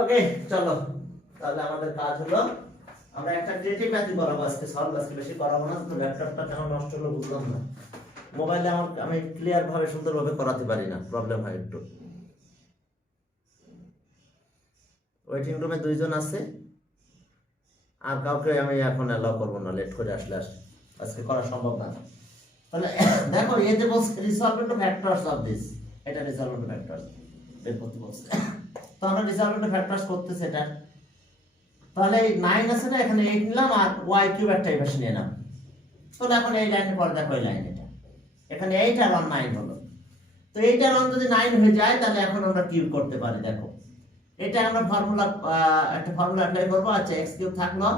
ওকে, চলো তাহলে আমাদের কাজ হলো আমরা একটা ক্রিয়েটিভ ম্যাথ করাবো আজকে, সলভ আজকে বেশি করাবো না। তো ল্যাপটপটা কেন নষ্ট হলো বুঝলাম না, মোবাইলে আমি ক্লিয়ার ভাবে সুন্দরভাবে করাতে পারি না, প্রবলেম হয় একটু। ওয়েটিং রুমে 2 জন আছে, আর কাউকে আমি এখন অ্যালাউ করবো না, লেট করে আসলে আজকে করা সম্ভব না। তাহলে দেখো এই যে বলছে রিসলভেন্ট অফ ফ্যাক্টরস অফ দিস, এটা রিসলভেন্ট অফ ফ্যাক্টরস বের করতে বলছে। তো আমরা রিসলভেন্ট অফ ফ্যাক্টরস করতেছি এটা। তাহলে এই 9 আছে না, এখানে 8 নিলাম আর y কিউব একটা এই পাশে নিয়ে নাম। তাহলে এখন এই লাইনের পরে দেখো এই লাইন, এটা এখানে 8 আর 1 9 হলো। তো 8 আর 1 যদি 9 হয়ে যায় তাহলে এখন আমরা কিউব করতে পারি। দেখো এটা আমরা ফর্মুলা একটা ফর্মুলা অ্যাপ্লাই করব। আচ্ছা x কিউব থাকলো,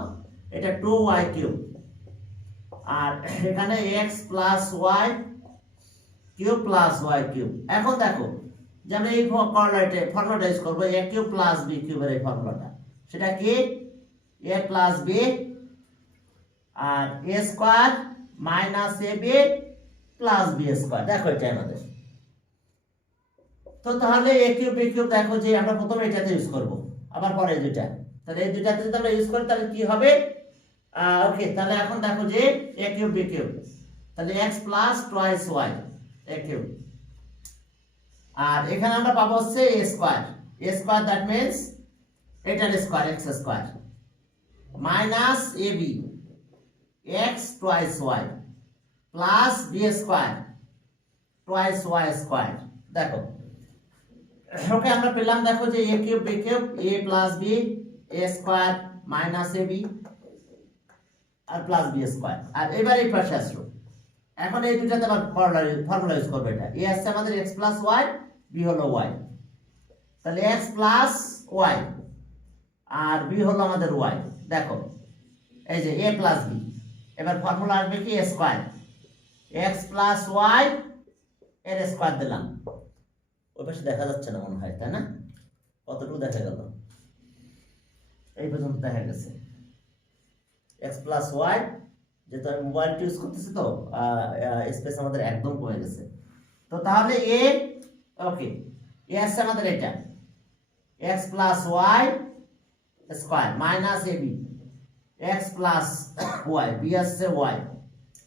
এটা 2y কিউব, আর এখানে x plus y cube plus y cube. এখন দেখো যে আমরা এই ফর্মুলাটা ইউজ করব, a কিউব প্লাস b কিউবের এই ফর্মুলাটা, সেটা কি a প্লাস b আর a square minus ab plus b square. দেখো এটা আমাদের। তো তাহলে a কিউব b কিউব দেখো যে আমরা প্রথমে এটাতে ইউজ করব, আবার পরে দুইটা। তাহলে এই দুইটাতে যদি আমরা ইউজ করি তাহলে কি হবে? ওকে, তাহলে এখন দেখো যে a কিউব b কিউব, তাহলে x plus twice y a cube, আর এখানে আমরা পাবো হচ্ছে a square. a square that means এটার square x square minus ab x twice y plus b square twice y square. দেখো ওকে আমরা পেলাম, দেখো যে a cube b cube a plus b a square minus ab আর plus b square. আর এবার এই পাশে আসলো, এখন এই দুটাতে আবার ফর্মুলা ইউজ করব। এটা a আছে আমাদের x প্লাস y, b হলো y, তাহলে x প্লাস y আর b হলো আমাদের y। দেখো এই যে a প্লাস b, এবার ফর্মুলা আসবে কি a square x plus y এর স্কয়ার দিলাম। ওই পাশে দেখা যাচ্ছে না মনে হয়, তাই না? কতটুকু দেখা গেল? এই পর্যন্ত দেখা গেছে। x প্লাস y, যেহেতু আমি মোবাইল ইউজ করতেছি তো স্পেস আমাদের একদম কমে গেছে। তো তাহলে a, ওকে a আছে আমাদের এটা x plus y square minus ab x plus y, b আছে y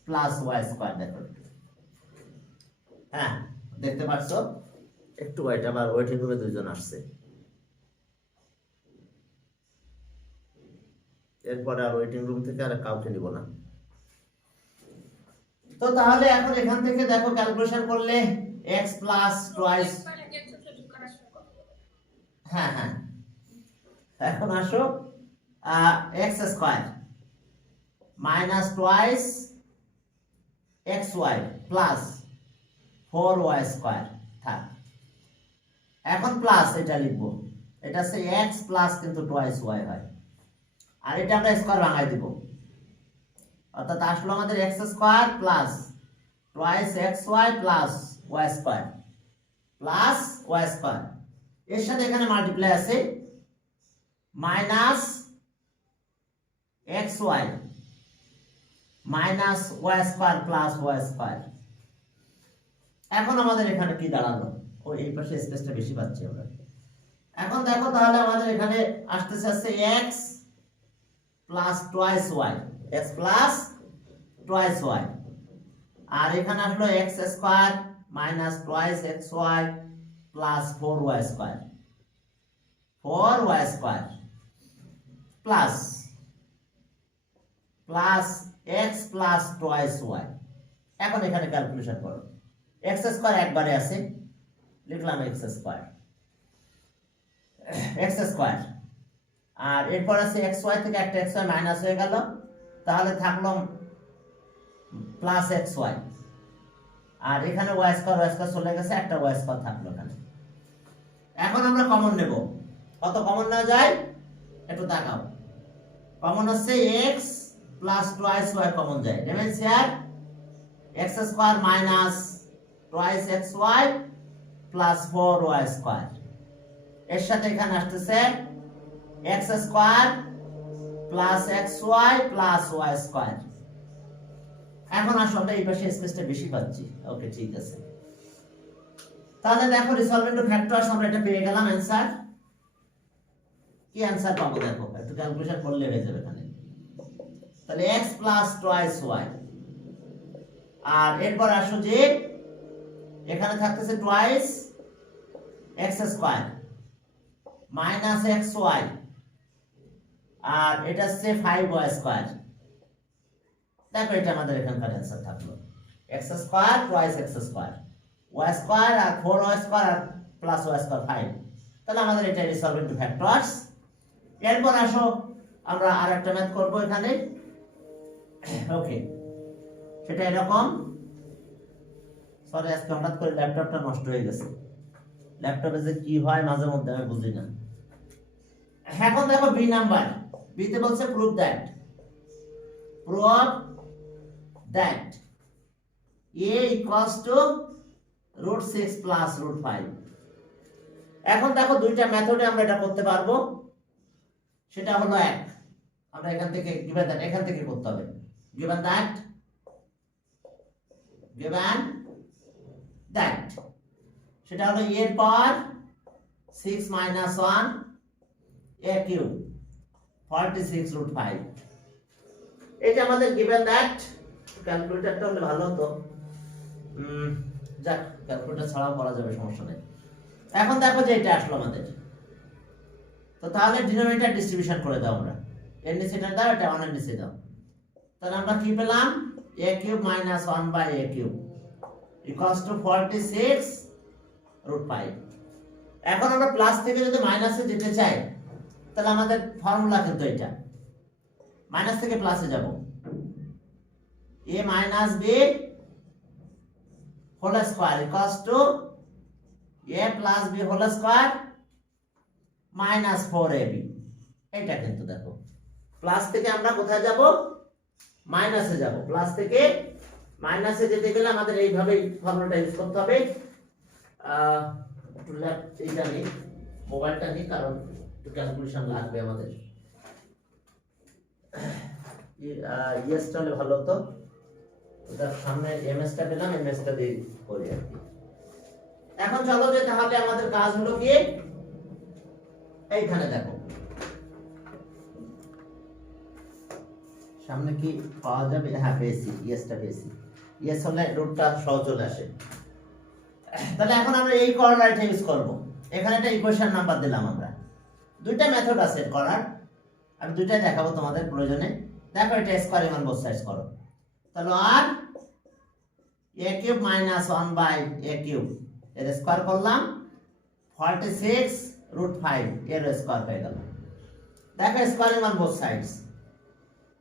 প্লাস y স্কয়ার। দেখো হ্যাঁ দেখতে পাচ্ছো, একটু ওয়েট, আবার ওয়েটিং রুমে 2 জন আসছে, এরপরে আর ওয়েটিং রুম থেকে আর কাউকে নিব না। তো তাহলে এখন এখান থেকে দেখো ক্যালকুলেশন করলে x প্লাস টুয়াইস, হ্যাঁ হ্যাঁ এখন আসো x square minus twice xy plus 4y square থাক। এখন প্লাস এটা লিখবো, এটা হচ্ছে x প্লাস কিন্তু টুয়াইস y হয়, আর এটা আমরা স্কয়ার ভাঙাই দিব, অর্থাৎ আসলো আমাদের x square plus twice xy plus y square plus y square. এর সাথে এখানে মাল্টিপ্লাই আছে minus xy minus y square plus y square. এখন আমাদের এখানে কি দাঁড়ালো? ও এই পাশে স্পেসটা বেশি পাচ্ছি আমরা। এখন দেখো তাহলে আমাদের এখানে আসতেছে x plus twice y, x plus twice y, আর এখানে আসলো x square minus twice xy plus 4y square, 4y square plus plus x plus twice y। এখন এখানে ক্যালকুলেশন করো, x স্কয়ার একবারে আছে, লিখলাম x স্কয়ার আর এরপর আছে xy থেকে একটা xy মাইনাস হয়ে গেল, তাহলে থাকলো প্লাস xy, আর এখানে y স্কয়ার চলে গেছে, একটা y স্কয়ার থাকলো এখানে। এখন আমরা কমন নেব, কত কমন নেওয়া যায় একটু তাকাও। কমন হচ্ছে x plus twice y common যায়, remains here x square minus twice xy plus 4y square. এর সাথে এখানে আসতেছে x square plus xy plus y square. এখন আসলে আমরা এই পাশে স্পেসটা বেশি পাচ্ছি, ওকে ঠিক আছে। তাহলে দেখো রিসলভেন্ট অফ ফ্যাক্টরস আমরা এটা পেয়ে গেলাম অ্যানসার। কি অ্যান্সার পাবো দেখো, একটু ক্যালকুলেশন করলে হয়ে যাবে এখানে। তাহলে x প্লাস টুয়াইস y, আর এরপর আসো যে এখানে থাকতেছে twice x square minus xy, আর এটা হচ্ছে 5y স্কয়ার। দেখো এটা আমাদের এখানকার অ্যান্সার থাকলো x square twice x square, y square আর 4y স্কয়ার আর প্লাস y স্কয়ার 5। তাহলে আমাদের এটা রিসলভিং টু ফ্যাক্টরস। এরপর আসো আমরা আরেকটা ম্যাথ করব এখানে। ওকে, সেটা এরকম, সরি আজকে হঠাৎ করে ল্যাপটপটা নষ্ট হয়ে গেছে, ল্যাপটপে যে কি হয় মাঝে মধ্যে আমি বুঝি না। এখন দেখো বি নাম্বার, বিতে বলছে prove that a equals to √6 plus √5। এখন দেখো দুইটা মেথডে আমরা এটা করতে পারবো। সেটা হলো এক, আমরা এখান থেকে given that এখান থেকে করতে হবে, given that সেটা হলো a এর পাওয়ার 6 minus 1 a cube 46√5। এটা আমাদের given that, ক্যালকুলেটরটা হলে ভালো হতো, যাক ক্যালকুলেটর ছাড়াও করা যাবে, সমস্যা নেই। এখন দেখো যে এটা আসলো আমাদের, তো তাহলে ডিনোমিনেটর ডিস্ট্রিবিউশন করে দাও, আমরা এর নিচে এটা দাও, এটা 1 এর নিচে দাও। তাহলে আমরা কি পেলাম, a cube minus 1 by a cube equals to 46√5। এখন আমরা প্লাস থেকে যদি মাইনাসে যেতে চাই তাহলে আমাদের ফর্মুলা কিন্তু এটা, মাইনাস থেকে প্লাসে যাব, a minus b whole square equals to a plus b whole square minus 4ab। এটা কিন্তু দেখো প্লাস থেকে আমরা কোথায় যাব, মাইনাসে যাব। প্লাস থেকে মাইনাসে যেতে গেলে আমাদের এইভাবে ফর্মুলাটা ইউজ করতে হবে। এইটা নেই, মোবাইলটা নেই, কারণ একটু ক্যালকুলেশন লাগবে আমাদের। ইয়েসটা হলে ভালো হতো, ওটার সামনে এমএসটা পেলাম, এমএসটা দিয়ে করি আর কি। এখন চলো যে তাহলে আমাদের কাজ হলো কি, এইখানে দেখো সামনে কি পাওয়া যাবে, হ্যাঁ পেয়েছি, ইয়েসটা পেয়েছি। ইয়েস হলে রুটটা সহজ চলে আসে। তাহলে এখন আমরা এই কর্নারটা ইউজ করব। এখানে একটা ইকুয়েশন নাম্বার দিলাম আমরা, দুইটা মেথড আছে করার, আমি দুইটাই দেখাবো তোমাদের প্রয়োজনে। দেখো এটা স্কয়ার ইমান বোথ সাইডস করো। তাহলে আর a cube minus 1 by a cube এর স্কয়ার করলাম 46√5 এর স্কয়ার হয়ে গেল। দেখো স্কয়ার ইমান বোথ সাইডস,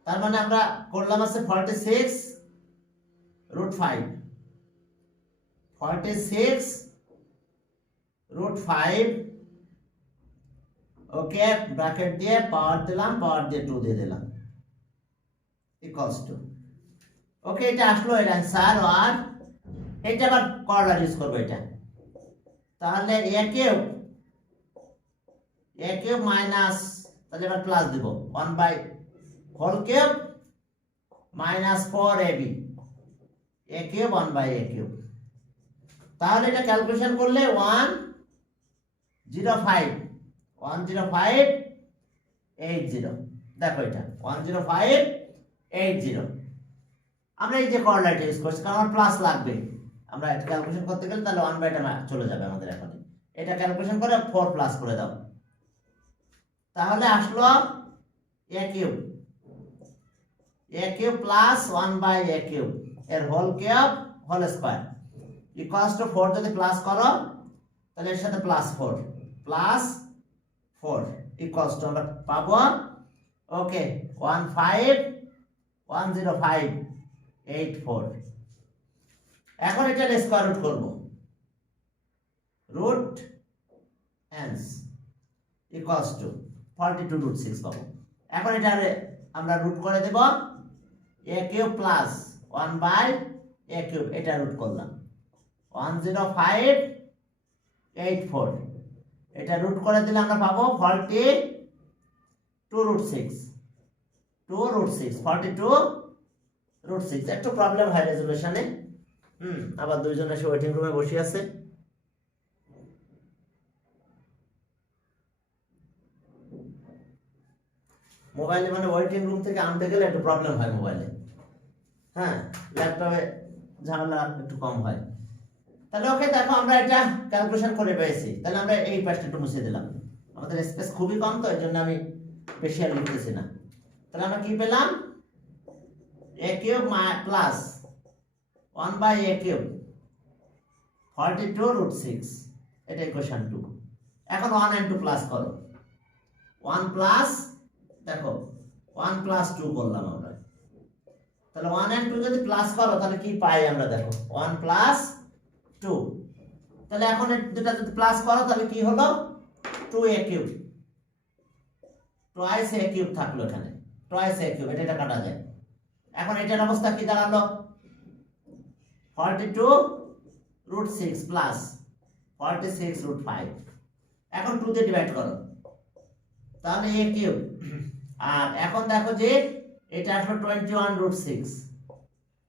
তার মানে আমরা করলাম আছে 46√5 ওকে, ব্র্যাকেট দিয়ে পাওয়ার দিলাম, পাওয়ার দিয়ে 2 দিয়ে দিলাম ইকুয়ালস টু, ওকে এটা আসলো এর অ্যান্সার। আর এটা আবার কর্নার ইউজ করব এটা, তাহলে a কিউব মাইনাস, তাহলে এবার প্লাস দেব 1 by whole cube minus 4ab a cube 1 by a cube. তাহলে এটা ক্যালকুলেশন করলে 10580। দেখো এটা 10580। আমরা এই যে কর্নারটা ইউজ করছি কারণ আমার প্লাস লাগবে, আমরা এটা ক্যালকুলেশন করতে গেলে তাহলে 1 বাই এটা চলে যাবে আমাদের। এখন এটা ক্যালকুলেশন করে 4 প্লাস করে দাও, তাহলে আসলো a cube plus 1 by a cube এর whole cube whole square equals to 4 যদি প্লাস করো তাহলে এর সাথে প্লাস 4 ইকুয়ালস টু আমরা পাবো ওকে 1510584। এখন এটা স্কয়ার রুট করব, রুট হ্যান্স ইকুয়ালস টু 42√6 পাবো। এখন এটা আমরা রুট করে দেব a cube plus 1 by a cube, এটা রুট করলাম 10584। এটা রুট করে দিলে আমরা পাবো 42√6 42√6। একটু প্রবলেম হয় রেজুলেশনে, আবার দুইজন এসে ওয়েটিং রুমে বসে আছে। মোবাইলে মানে ওয়েটিং রুম থেকে আনতে গেলে একটু প্রবলেম হয় মোবাইলে, হ্যাঁ, ল্যাপটপে ঝামেলা একটু কম হয়। তাহলে ওকে, দেখো আমরা এটা ক্যালকুলেশন করে পেয়েছি। তাহলে আমরা এই পাশটা একটু মুছে দিলাম, আমাদের স্পেস খুবই কম, তো এই জন্য আমি বেশি আর লিখতেছি না। তাহলে আমরা কি পেলাম, a cube plus 1/a cube 42√6, এটা ইকুয়েশন 2। এখন 1 and 2 প্লাস করো, 1 প্লাস, দেখো 1 প্লাস 2 করলাম আমরা। তাহলে 1 and 2 যদি প্লাস করো তাহলে কি পাই আমরা, দেখো 1 প্লাস 2। তাহলে এখন দুটা যদি প্লাস করো তাহলে কি হলো, 2a cube, twice a cube থাকলো এখানে, টুয়াইস a কিউব, এটা কাটা যায়। এখন এটার অবস্থা কি দাঁড়ালো, 42√6 প্লাস 46√5। এখন 2 দিয়ে ডিভাইড করো, তাহলে a কিউব। আর এখন দেখো যে এটা আসলো 21√6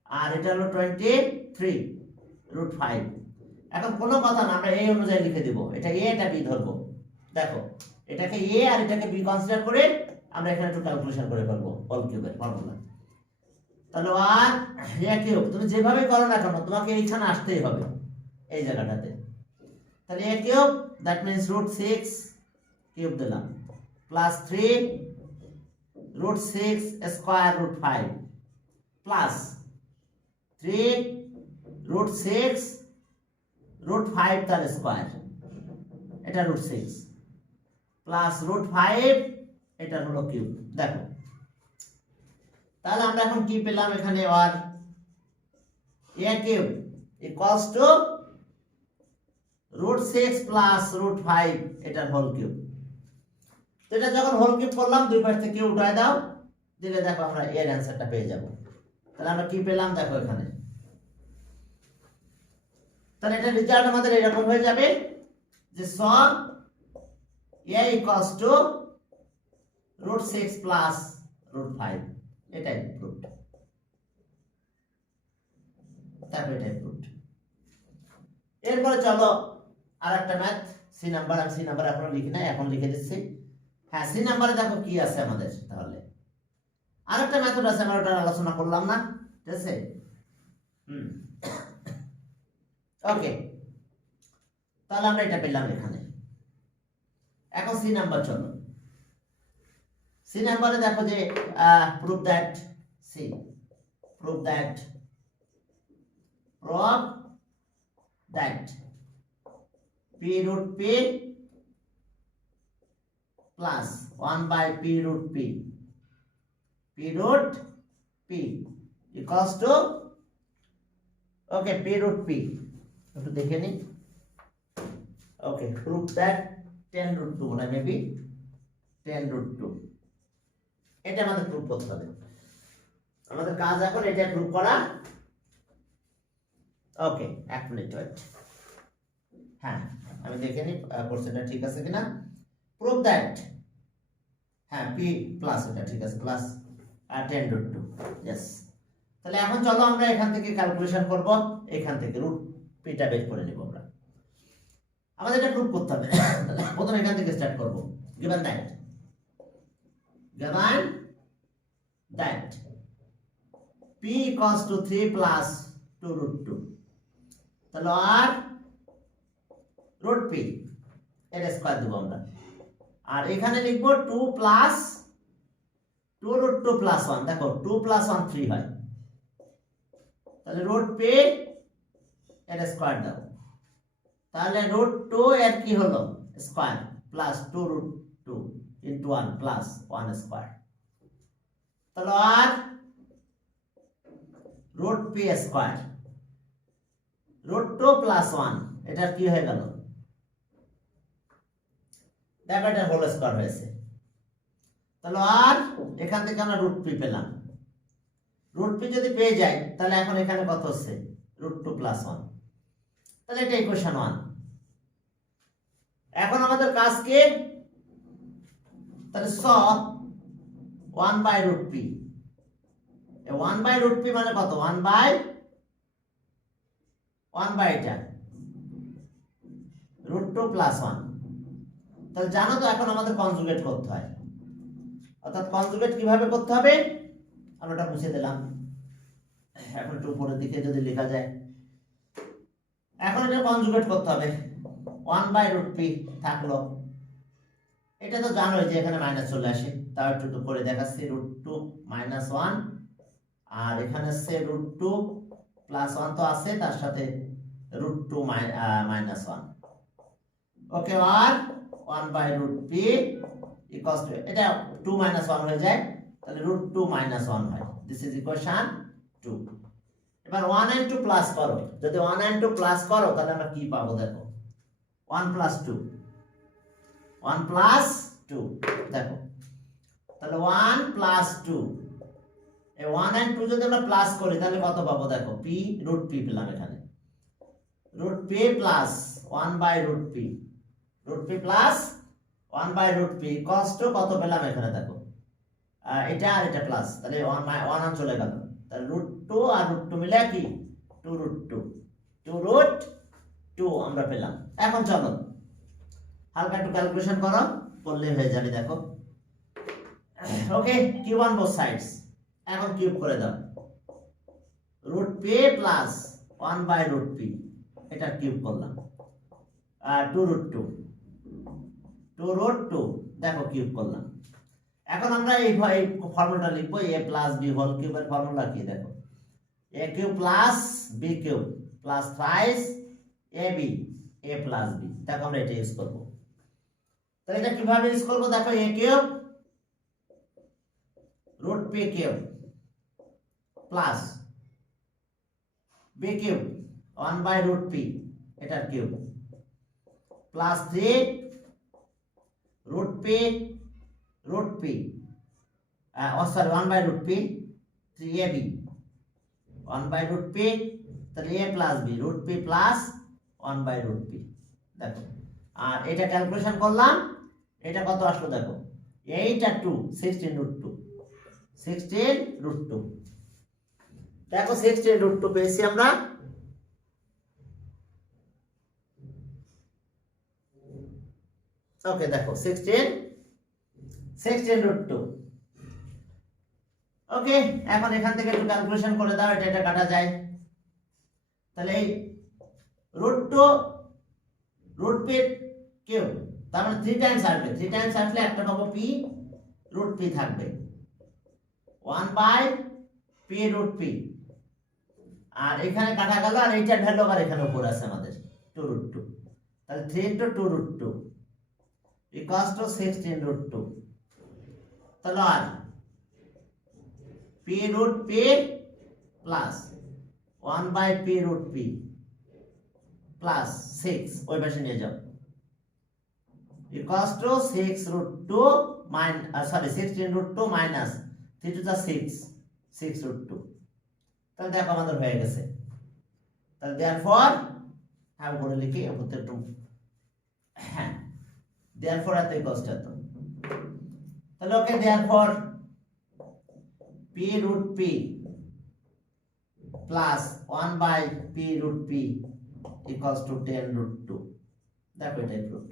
আর এটা হলো 23√5। এখন কোনো কথা না, আমরা এই অনুযায়ী লিখে দিব, এটা a এটা b ধরবো। দেখো এটাকে a আর এটাকে b কনসিডার করে আমরা এখানে একটু ক্যালকুলেশন করে ফেলবো হোল কিউবের ফর্মুলা। তাহলে আর a কিউব তুমি যেভাবে করো না কেন তোমাকে এইখানে আসতেই হবে, এই জায়গাটাতে। তাহলে a cube that means √6 cube দিলাম প্লাস 3√6 স্কয়ার √5 প্লাস 3√6 √5 তার স্কয়ার, এটা √6 প্লাস √5, এটা হলো কিউব। দেখো তাহলে আমরা এখন কি পেলাম এখানে, আর a cube equals two √6 plus √5, এটার হোল কিউব। তো এটা যখন হোল কিউব করলাম, দুই পাশ থেকে উঠায় দাও, দিলে দেখো আমরা এর অ্যান্সারটা পেয়ে যাব। তাহলে আমরা কি পেলাম, দেখো এখানে, তাহলে এটা রেজাল্ট আমাদের এরকম হয়ে যাবে যে সব a ইকুয়ালস টু √6 প্লাস √5, এটাই প্রুফড। তারপর এটাই প্রুফড। এরপরে চলো আর একটা ম্যাথ, সি নাম্বার। আমি সি নাম্বার এখনো লিখি নাই, এখন লিখে দিচ্ছি। হ্যাঁ, সি নাম্বারে দেখো কি আছে আমাদের। তাহলে আরেকটা মেথড আছে, আমরা ওটা আলোচনা করলাম না, ঠিক আছে? ওকে, তাহলে আমরা এটা পেলাম এখানে। এখন সি নাম্বার চলো। সি নাম্বারে দেখো যে proof that p root p plus 1/p root p equals to, okay, p root p একটু দেখে নি। ওকে, প্রুফ দ্যাট 10√2 না মেবি 10√2, এটা আমাদের প্রুফ করতে হবে। আমাদের কাজ এখন এটা প্রুফ করা। ওকে, এক মিনিট ওয়েট। হ্যাঁ, আমি দেখে নি কোশ্চেনটা ঠিক আছে কিনা। প্রুফ দ্যাট, হ্যাঁ, p প্লাস, এটা ঠিক আছে, প্লাস 10√2, यस। তাহলে এখন চলো আমরা এখান থেকে ক্যালকুলেশন করব, এখান থেকে রুট পিটা বের করে নিব আমরা। আমাদের এটা প্রুফ করতে হবে। প্রথমে এখান থেকে স্টার্ট করব। given that p equals to 3 plus 2√2, তাহলে আর √p এর স্কয়ার দেব আমরা, আর এখানে লিখব 2 প্লাস 2√2 প্লাস 1। দেখো 2 প্লাস 1 3 হয়, তাহলে √p এর স্কয়ার দাও। তাহলে √2 এর কি হলো square plus 2√2 into 1 plus 1 square. তাহলে আর √p স্কয়ার, √2 প্লাস 1, এটা কি হয়ে গেল, দেখো এটা হোল স্কয়ার হয়েছে। তাহলে আর এখান থেকে আমরা √p পেলাম। √p যদি পেয়ে যাই তাহলে এখন এখানে কত হচ্ছে, √2 প্লাস 1, তাহলে এটা ইকুয়েশন 1। এখন আমাদের কাজ কি, তাহলে সব 1/√p, 1/√p মানে কত, 1 বাই এটা √2 প্লাস 1। তাহলে জানো তো এখন আমাদের কনজুগেট করতে হয়। অর্থাৎ কনজুগেট কিভাবে করতে হবে আমরা এটা মুছে দিলাম, এখন একটু উপরের দিকে যদি লেখা যায়, এখন এটা কনজুগেট করতে হবে 1/√p থাকলো, এটা তো জানোই যে এখানে মাইনাস চলে আসে, তাও একটু করে দেখাচ্ছি √2 - 1 আর এখানে আছে √2 + 1 তো আছে, তার সাথে √2 - 1 ওকে, আর 1/√p ইকুয়ালস টু এটা 2 - 1 হয়ে যায়, তাহলে √2 - 1 হয়। This is equation 2। এবার 1 and 2 প্লাস করো, যদি 1 and 2 প্লাস করো তাহলে আমরা কি পাবো দেখো, 1 + 2 1 + 2 দেখো, তাহলে 1 + 2, এই 1 and 2 যদি আমরা প্লাস করি তাহলে কত পাবো দেখো, p √p পেলাম এখানে, √p plus 1/√p, √p plus 1/√p কষ্ট কত পেলাম এখানে দেখো, এটা আর এটা প্লাস, তাহলে 1 চলে গেল, তাহলে √2 আর √2 মিলে কি 2√2, 2√2 আমরা পেলাম। এখন চলো হালকা একটু ক্যালকুলেশন করো, করলে হয়ে যাবে দেখো। ওকে, কিউব অন বোথ সাইডস, এখন কিউব করে দাও, √p প্লাস 1/√p এটা কিউব করলাম, আর 2√2 দেখো কিউব করলাম। এখন আমরা এই ফর্মুলাটা লিখবো, a + b হোল কিউবের ফর্মুলা কি দেখো, a cube plus b cube plus thrice ab, a + b, দেখো আমরা এটা ইউজ করব। তাহলে এটা কিভাবে ইউজ করব দেখো, a cube √p cube plus b cube 1/√p এটার cube plus 3 √p sorry 1/√p 3ab 1/√p, তাহলে a + b √p plus 1/√p দেখো, আর এটা ক্যালকুলেশন করলাম, এটা কত আসলো দেখো, 8 আর 2 16√2 দেখো 16√2 পেয়েছি আমরা। ওকে দেখো 16√2 ওকে, এখন এখান থেকে একটু ক্যালকুলেশন করে দাও, এটা কাটা যায়, তাহলে এই √p কিউব তার মানে 3 টাইমস আসবে, 3 টাইমস আসলে একটা পাবো p √p থাকবে 1/p√p, আর এখানে কাটা গেল, আর এইটার ভ্যালু আবার এখানে উপর আছে আমাদের 2√2, তাহলে 3 * 2√2 equals to 16√2, তাহলে আর p√p প্লাস 1/p√p প্লাস 6 ওই পাশে নিয়ে যাও, equals to 6√2 16√2 minus 3 to the 6√2, তাহলে দেখো আমাদের হয়ে গেছে। তাহলে therefore হ্যাঁ বলে লিখি উপরে একটু, হ্যাঁ therefore এত ইকুয়ালস এত, তাহলে ওকে therefore p√p plus 1/p√p equals to 10√2, দেখো এটাই প্রুফ।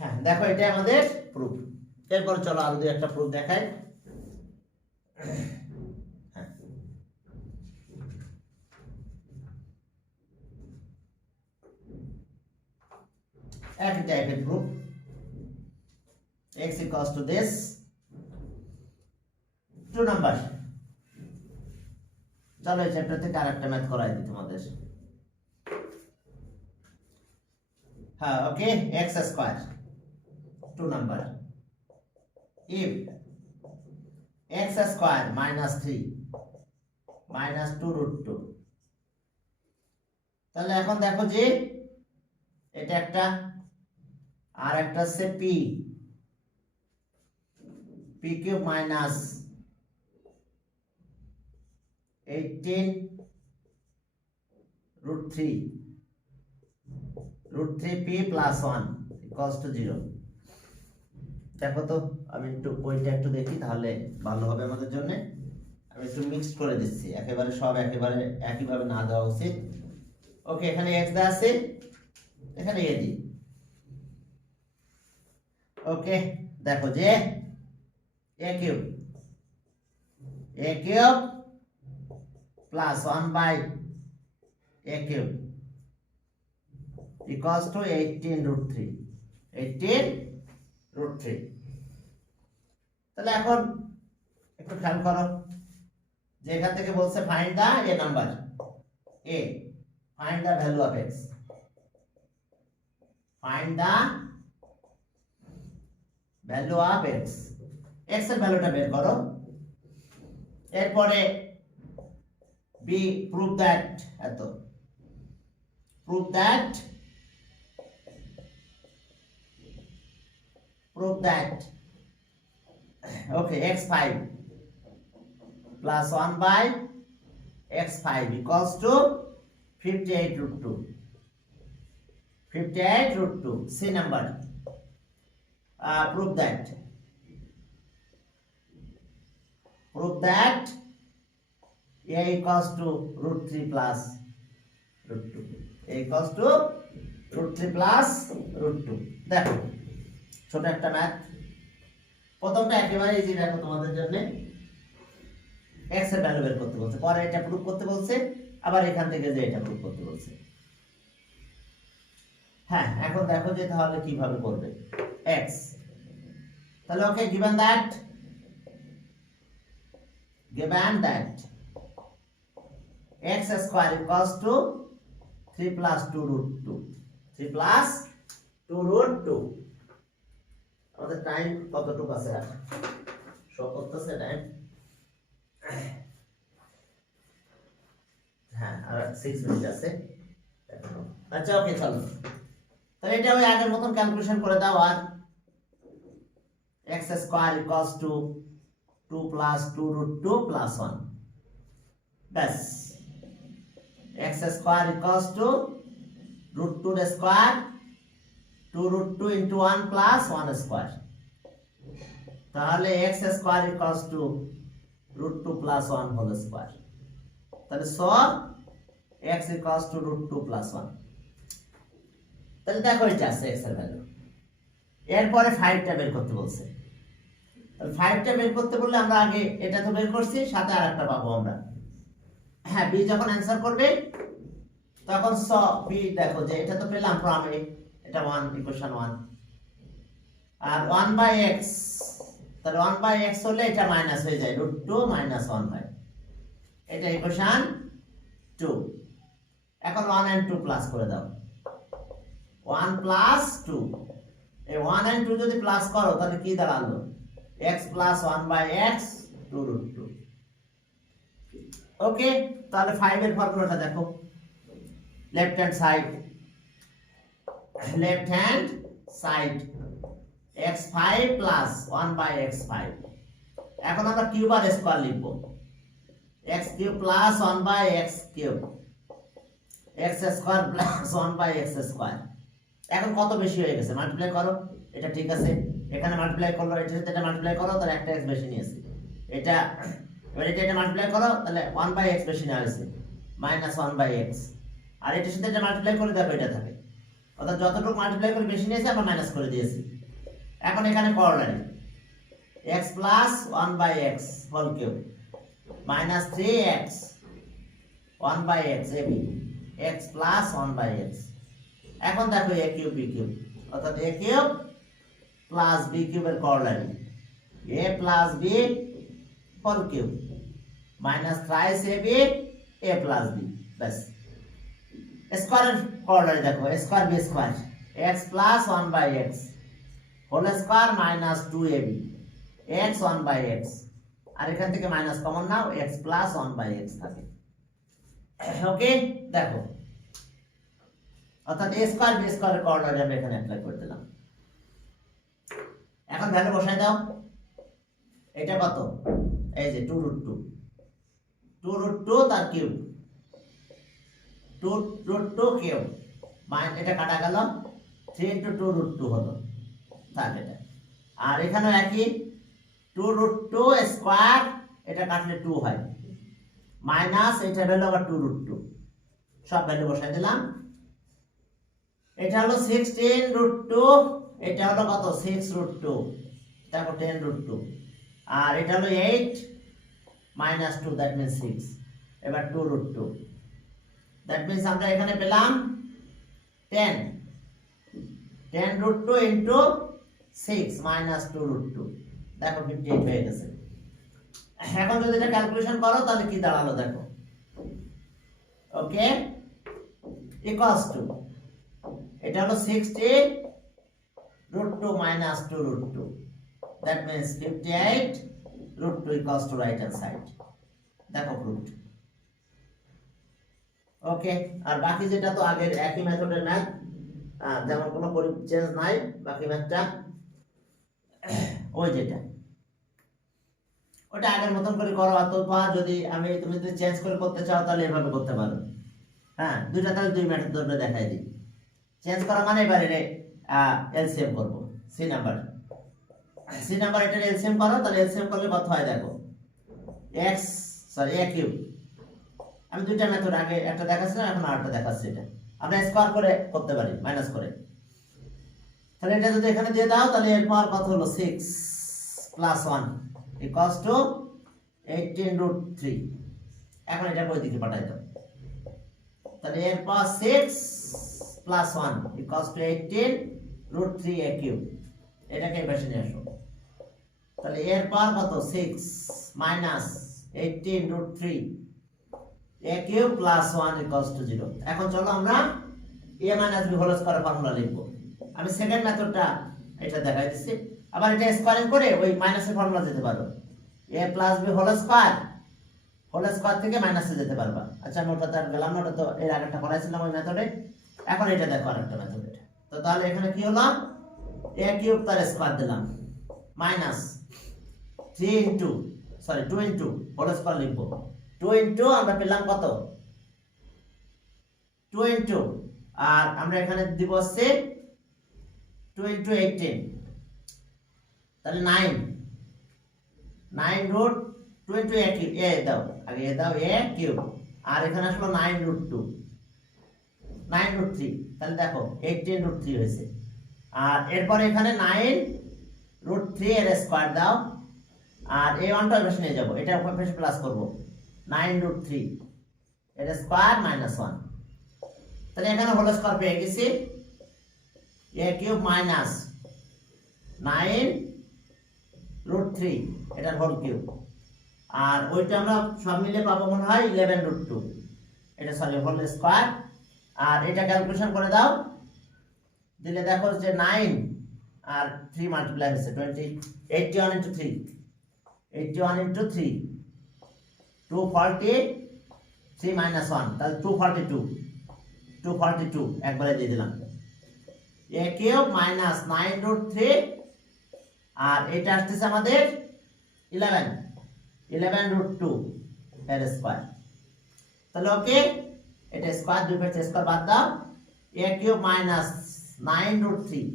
হ্যাঁ দেখো এটা আমাদের প্রুফ। এরপর চলো আরো দুই একটা প্রুফ দেখাই। একই টাইপের proof, x equals to this 2 number. চলো এই চ্যাপ্টার থেকে আরেকটা ম্যাথ করাই দিই তোমাদের। হ্যাঁ ওকে, x² 2 নাম্বার, if x² - 3 - 2√2, তাহলে এখন দেখো যে এটা একটা, আর একটা হচ্ছে p cube minus 18√3p plus 1 equals to 0। দেখো তো আমি একটু বইটা একটু দেখি, তাহলে ভালো হবে আমাদের জন্য। আমি একটু মিক্সড করে দিচ্ছি, একেবারে সব একেবারে একইভাবে না দেওয়া উচিত। ওকে, এখানে x দেওয়া আছে, এখানে a দিই, ওকে দেখো যে a cube plus 1 by a cube equals to 18√3 18√3। তাহলে এখন একটু খেয়াল করো যে এখান থেকে বলছে find the a number a, find the value of x, find the value of x, x এর ভ্যালুটা বের করো। এরপরে b prove that এত prove that okay x5 plus 1 by x5 equals to 58√2 58√2 C number prove that a equals to √3 plus √2 a equals to √3 plus √2। দেখো ছোট একটা math, প্রথমটা একেবারে ইজি দেখো তোমাদের জন্য। x এর ভ্যালু বের করতে বলছে, পরে এটা প্রুফ করতে বলছে, আবার এখান থেকে যে এটা প্রুফ করতে বলছে। হ্যাঁ এখন দেখো যে তাহলে কিভাবে করবে x। তাহলে ওকে given that x square equals to 3 plus 2√2 3 plus 2√2। আমাদের টাইম কতটুকু আছে আর শো করতেছে টাইম? হ্যাঁ আর 6 মিনিট আছে। আচ্ছা ওকে চলো তাহলে এটা ওই আগের মতন ক্যালকুলেশন করে দাও। আর x square equals to 2 plus 2√2 plus 1 ব্যাস। x স্কয়ার ইকুয়ালস টু √2 এর স্কয়ার 2√2 into 1 plus 1 স্কয়ার। তাহলে x square equals to √2 plus 1 whole square. তাহলে so x equals to √2 plus 1। তাহলে দেখো এটা আছে x এর ভ্যালু। এরপরে 5 টা বের করতে বলছে। তাহলে 5 টা বের করতে বললে আমরা আগে এটা তো বের করছি, সাথে আরেকটা পাবো আমরা। হ্যাঁ b যখন অ্যানসার করবে তখন স b দেখো যে এটা তো পেলাম প্রমাণে, এটা 1 ইকুয়েশন 1 আর 1 বাই x। তাহলে 1 বাই x হলে এটা মাইনাস হয়ে যায় √2 মাইনাস 1 বাই, এটা ইকুয়েশন 2। এখন 1 and 2 প্লাস করে দাও, 1 প্লাস 2। এই 1 and 2 যদি প্লাস করো তাহলে কি দাঁড়ালো x plus 1 by x 2√2। Okay তাহলে 5 এর ফর্মুলাটা দেখো, left hand side x5 plus 1 by x5। এখন আমরা কিউব আর স্কয়ার লিখব, x cube plus 1 by x cube, x square plus 1 by x square. এখন কত বেশি হয়ে গেছে মাল্টিপ্লাই করো, এটা ঠিক আছে এখানে মাল্টিপ্লাই করলো, এটার সাথে এটা মাল্টিপ্লাই করো তাহলে একটা x বেশি নিয়েছে। এটা এবার এটা মাল্টিপ্লাই করো তাহলে 1 বাই x বেশি নেওয়া হয়েছে মাইনাস 1 বাই x। আর এটার সাথে এটা মাল্টিপ্লাই করে দেখো এটা থাকে, অর্থাৎ যতটুকু মাল্টিপ্লাই করে বেশি নিয়েছে আমরা মাইনাস করে দিয়েছি। এখন এখানে করলাম x plus 1 by x whole cube minus 3x 1 by x ab x plus 1 by x। এখন দেখো a কিউব b কিউব, অর্থাৎ a কিউব প্লাস b কিউবের করলাম a plus b whole cube minus thrice ab a plus b ব্যাস। স্কয়ারের করলাম দেখো square b square x plus 1 by x whole square minus 2ab x 1 by x। আর এখান থেকে minus common now x plus 1 by x থাকে। ওকে দেখো অর্থাৎ a স্কয়ার b স্কয়ারের কর্নারে আমরা এখানে অ্যাপ্লাই করে দিলাম। এখন ভ্যালু বসাই দাও, এটা কত এই যে 2√2 তার কিউব 2√2 কিউব মাইনাস এটা কাটা গেল 3 into 2√2 হলো তাহলে এটা। আর এখানে একই 2√2 স্কয়ার, এটা কাটলে 2 হয় মাইনাস এটা ভ্যালু আবার 2√2, সব ভ্যালু বসাই দিলাম। এটা হলো 16√2 এটা হলো কত 6√2, দেখো 10√2, আর এটা হলো 8 minus 2, that means 6, এবার 2√2, that means আমরা এখানে পেলাম 10√2 into 6 minus 2√2, দেখো 58 হয়ে গেছে। এখন যদি এটা ক্যালকুলেশন করো তাহলে কি দাঁড়ালো দেখো, ওকে, ইকুয়ালস টু এটা হলো 60√2 minus 2√2, that means 58√2 equals to right hand side, দেখো প্রুফড। ওকে, আর বাকি যেটা তো আগের একই মেথডের ম্যাথ, যেমন কোনো চেঞ্জ নাই, বাকি ম্যাথটা ওই যেটা ওটা আগের মতন করে করো, অথবা যদি তুমি যদি চেঞ্জ করে করতে চাও তাহলে এভাবে করতে পারো। হ্যাঁ, দুইটা তাহলে দুই মেথড ধরে দেখাই দিই। চেঞ্জ করা মানে এবারে এলসিএম করব, সি নাম্বার এটার এলসিএম করো, তাহলে এলসিএম করলে কত হয় দেখো, a কিউব। আমি দুইটা মেথড আগে একটা দেখাচ্ছিলাম, এখন আরেকটা দেখাচ্ছি। এটা আমরা স্কয়ার করে করতে পারি, মাইনাস করে। তাহলে এটা যদি এখানে দিয়ে দাও তাহলে এর পাওয়ার কত হলো 6 + 1 equals to 18√3। এখন এটা ওই দিকে পাঠাই দাও, তাহলে এর পাওয়ার 6 + 1 equals to 18√3 a কিউব। এটাকে বেশি নিয়ে আসো, তাহলে এর পাওয়ার কত 6 minus 18√3 a cube + 1 equals to 0। এখন চলো আমরা a - b whole square formula লিখব। আমি সেকেন্ড মেথডটা এটা দেখাই দিচ্ছি, আবার এটা স্কয়ারিং করে ওই মাইনাসের ফর্মুলা যেতে পারো, a + b হোল স্কয়ার থেকে মাইনাসে যেতে পারবা। আচ্ছা, আমি ওটাতে আর গেলাম না, ওটা তো এর আগেরটা করাইছিলাম ওই মেথডে। এখন এটা দেখো আরেকটা মেথড এটা। তো তাহলে এখানে কি হলো, a কিউব তার স্কয়ার দিলাম মাইনাস 2 ইনটু হোল স্কয়ার লিখবো, 2 ইনটু আমরা পেলাম কত 2 ইনটু, আর আমরা এখানে দিব হচ্ছে 2 ইনটু 18, তাহলে 9√2 ইনটু a কিউব, a দাও আগে, a দাও a কিউব, আর এখানে আসলো 9√3, তাহলে দেখো 18√3 হয়েছে। আর এরপর এখানে 9√3 এর স্কয়ার দাও, আর এই ওয়ানটা বেশি নিয়ে যাব, এটা বেশি প্লাস করব, 9√3 এর স্কয়ার মাইনাস 1। তাহলে এখানে হোল স্কয়ার পেয়ে গেছি, a কিউব মাইনাস 9√3 এটার হোল কিউব, আর ওইটা আমরা সব মিলে পাবো মনে হয় 11√2, এটা হোল স্কয়ার। আর এটা ক্যালকুলেশন করে দাও, দিলে দেখো যে 9 আর 3 মাল্টিপ্লাই হচ্ছে 20, 81 ইনটু 3, 243 মাইনাস 1, তাহলে 242 একবারে দিয়ে দিলাম, a কিউব মাইনাস 9√3, আর এটা আসতেছে আমাদের 11√2 এর স্কয়ার। তাহলে ওকে, এটা স্কয়ার, দুই পাশে স্কয়ার বাদ দাও, a cube minus 9√3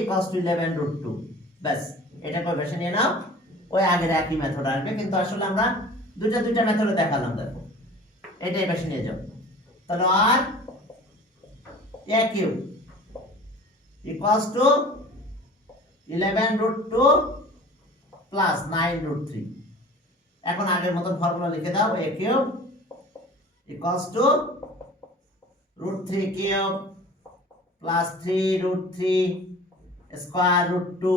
equals to 11√2, বাস। এটা কই বেশি নিয়ে নাও, ওই আগের একই মেথড আসবে, কিন্তু আসলে আমরা দুইটা মেথডে দেখালাম, দেখো এটাই বেশি নিয়ে যাও। তাহলে আর a cube equals to 11√2 plus 9√3। এখন আগের মতন ফর্মুলা লিখে দাও, a cube equals to √3 cube plus 3√3 square √2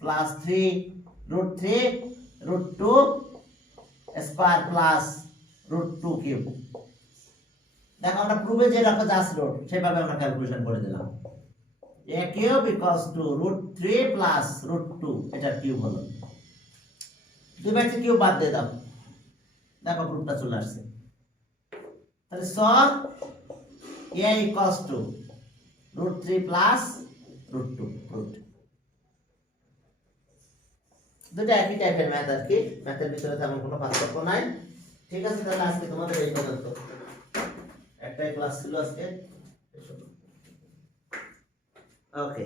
plus 3√2 square plus √2 cube. দেখো আমরা প্রুফে যে রাখা আসলো সেভাবে আমরা ক্যালকুলেশন করে দিলাম, a cube equals to √3 plus √2, এটা কিউব হলো। দুই পাশে কিউব বাদ দিয়ে দাও, দেখো প্রুফটা চলে আসছে। তাহলে সব a equals to √3 plus √2 root. দুটো একই টাইপের ম্যাথ আর কি, ম্যাথের ভিতরে তেমন কোনো পার্থক্য নাই। ঠিক আছে, তাহলে আজকে তোমাদের এই পর্যন্ত, একটাই ক্লাস ছিল আজকে। ওকে।